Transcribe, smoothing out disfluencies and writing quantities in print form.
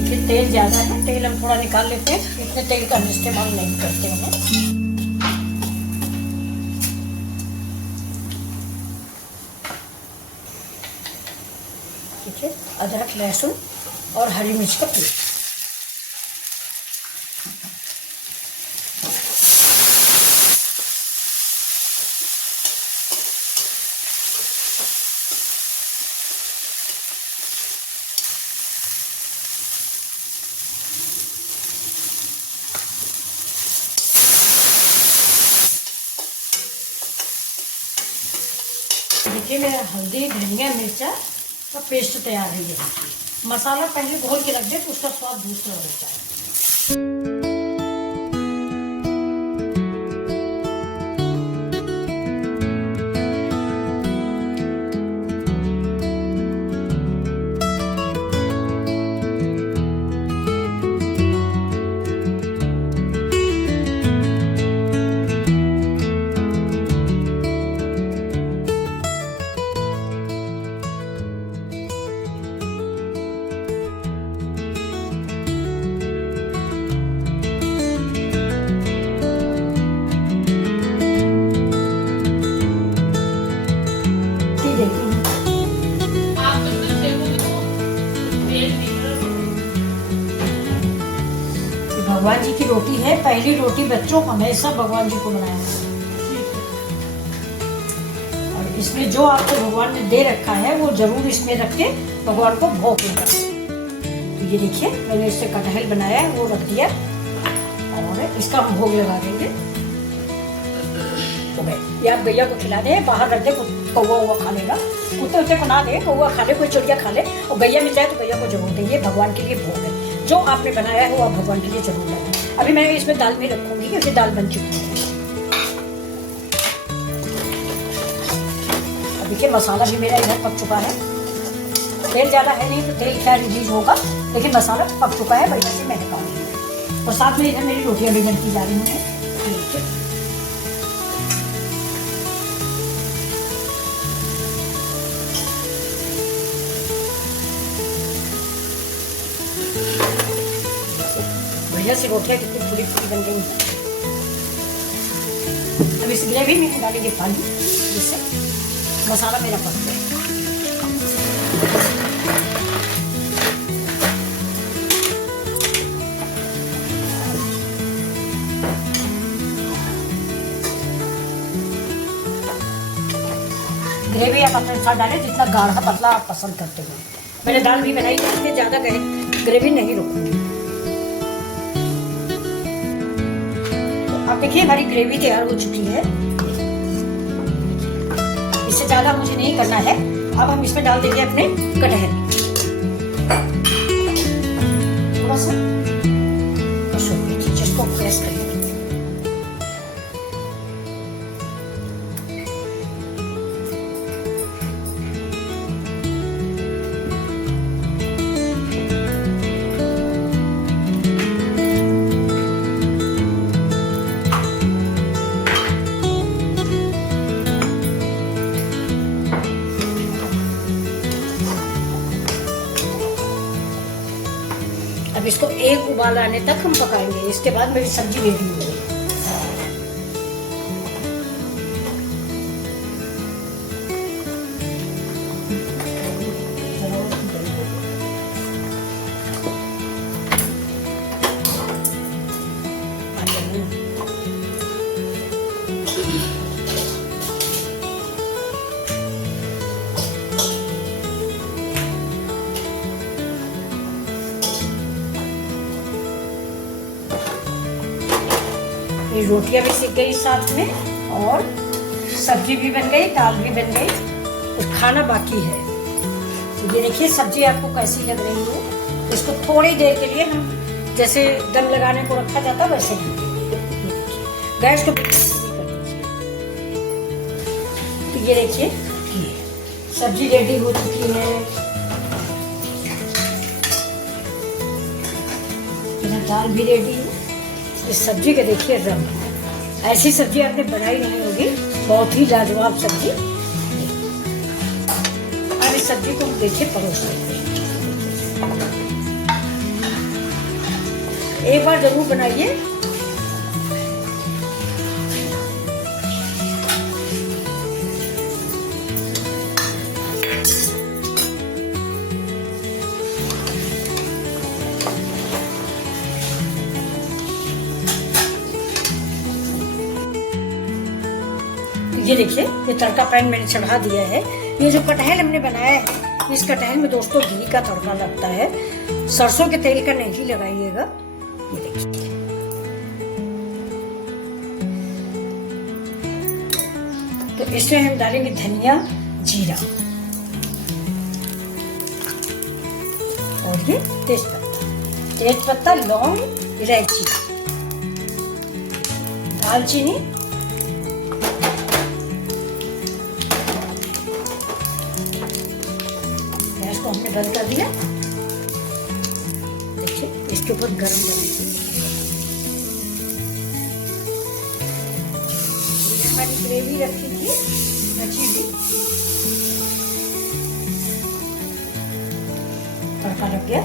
देखिए तेल ज़्यादा है, तेल हम थोड़ा निकाल लेते हैं, इतने तेल का हम इस्तेमाल नहीं करते हैं। ठीक है, अदरक लहसुन और हरी मिर्च का पेस्ट। देखिए मेरा हल्दी, धनिया, मिर्चा का पेस्ट तैयार है। ये मसाला पहले घोल के रख दे तो उसका स्वाद दूसरा होता है। भगवान जी की रोटी है, पहली रोटी बच्चों को हमेशा भगवान जी को बनाया है। और इसमें जो आपको भगवान ने दे रखा है वो जरूर इसमें रख के भगवान को भोग देगा। तो ये देखिए मैंने इससे कटहल बनाया है, वो रख दिया और इसका हम भोग लगा देंगे। तो भाई ये आप गैया को खिला दे, बाहर रख दे, कौवा हुआ खा लेगा, कुत्ते उत्ते को ना दे, कौवा खा ले, कोई चिड़िया खा ले, और गैया मिल जाए तो गैया को जरूर देंगे। भगवान के लिए भोग है, जो आपने बनाया है वो आप भगवान के लिए जरूर लगाएं। अभी मैं इसमें दाल भी रखूंगी क्योंकि दाल बन चुकी है। अब देखिए मसाला भी मेरा इधर पक चुका है। तेल ज़्यादा है नहीं तो तेल क्या रिलीज होगा, लेकिन मसाला पक चुका है, बढ़िया से मैं निकालूंगी। और साथ में इधर मेरी रोटियां भी बनती जा रही हैं। बढ़िया से रोटियां कितनी फूली फूली बन गई हैं। अब इस ग्रेवी में डालेंगे पानी, जिससे मसाला मेरा पक जाए। ग्रेवी आप अपने अनुसार डालें, जितना गाढ़ा पतला आप पसंद करते हो। मैंने दाल भी बनाई है, इसलिए ज़्यादा ग्रेवी नहीं रखूँगी। अब देखिए हमारी ग्रेवी तैयार हो चुकी है। इससे ज़्यादा मुझे नहीं करना है। अब हम इसमें डाल देंगे अपने कटहल, थोड़ा सा जिसको प्रेस करेंगे। अब इसको एक उबाल आने तक हम पकाएंगे। इसके बाद मेरी सब्जी रेडी हो गई। रोटियां भी सीख गई साथ में, और सब्जी भी बन गई, दाल भी बन गई, तो खाना बाकी है। तो ये देखिए सब्जी आपको कैसी लग रही है। इसको थोड़ी देर के लिए हम जैसे दम लगाने को रखा जाता है वैसे ही गैस को कर दीजिए। तो ये देखिए सब्जी रेडी हो चुकी है। दाल भी रेडी है। इस सब्जी का देखिए रंग, ऐसी सब्जी आपने बनाई नहीं होगी, बहुत ही लाजवाब सब्जी। अब इस सब्जी को देखिए परोस लेते हैं। एक बार जरूर बनाइए। ये देखिए, ये तड़का पैन मैंने चढ़ा दिया है। ये जो कटहल हमने बनाया है, इस कटहल में दोस्तों घी का तड़का लगता है, सरसों के तेल का नहीं लगाइएगा। ये देखिए, तो इसमें हम डालेंगे धनिया, जीरा और ये तेजपत्ता, लौंग, इलायची, दालचीनी, गैस को हमने बंद कर दिया। देखिए, इसके ऊपर गरम हमारी ग्रेवी रखी थी बची हुई, तड़का लग गया।